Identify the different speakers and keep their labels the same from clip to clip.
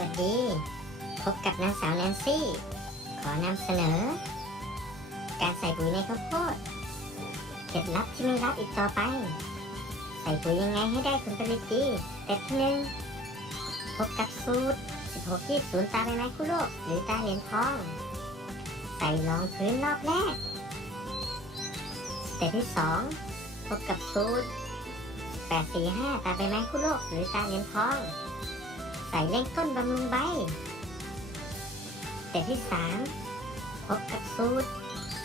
Speaker 1: วัสดี พบกับนางสาวแนนซี่ ขอนำเสนอ การใส่ปุ๋ยในข้าวโพดเคล็ดลับที่ไม่ลับอีกต่อไป ใส่ปุ๋ยยังไงให้ได้ผลผลิตดีเต็ปที่หนึ่งพบกับสูตร 16 20 ตาใบไม้คู่โลก หรือตาเหรียญทอง ใส่รองพื้นรอบแรกสเต็ปที่สองพบกับสูตร845 ตาใบไม้คู่โลก หรือตาเหรียญทอง ใส่เร่งต้นบำรุงใบเต็ปที่สามพบกับสูตร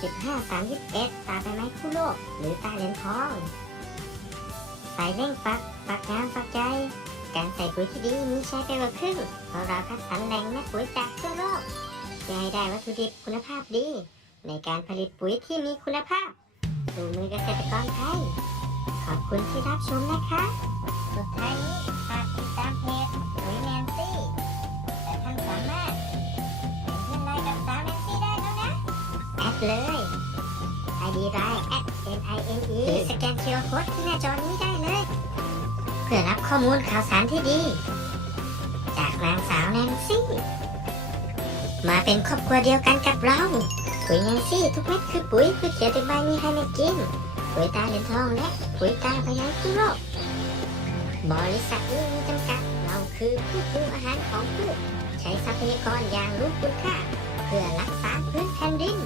Speaker 1: 15 31ตาใบไม้คู่โลก หรือตาเหรียญทอง ใส่เร่งฟักฟักงามฟักใจ การใส่ปุ๋ยที่ดีมีใช้ไปกว่าครึ่งเพราะเราคัดสรรแหล่งแม่ปุ๋ยจากทั่วโลกเพื่อให้ได้วัตถุดิบคุณภาพดี ในการผลิตปุ๋ยที่มีคุณภาพสู่มือเกษตรกรไทย ขอบคุณที่รับชมนะคะ เลย ID ไลน์ at n i n e หรือสแกนเคอร์โค้ดที่หน้าจอนี้ได้เลย เพื่อรับข้อมูลข่าวสารที่ดี จากนางสาวแนนซี่ มาเป็นครอบครัวเดียวกันกับเรา ปุ๋ยแนนซี่ทุกเม็ดคือปุ๋ยเพื่อเขียวเต็มใบมีให้เม็ดกินปุ๋ยตาเหรียญทองและปุ๋ยตาพยาธิโลกบริษัทนี้มีจำกัด เราคือผู้ปรุงอาหารของพืชใช้ทรัพยากรอย่างรู้คุณค่า เพื่อรักษาพื้นแผ่นดิน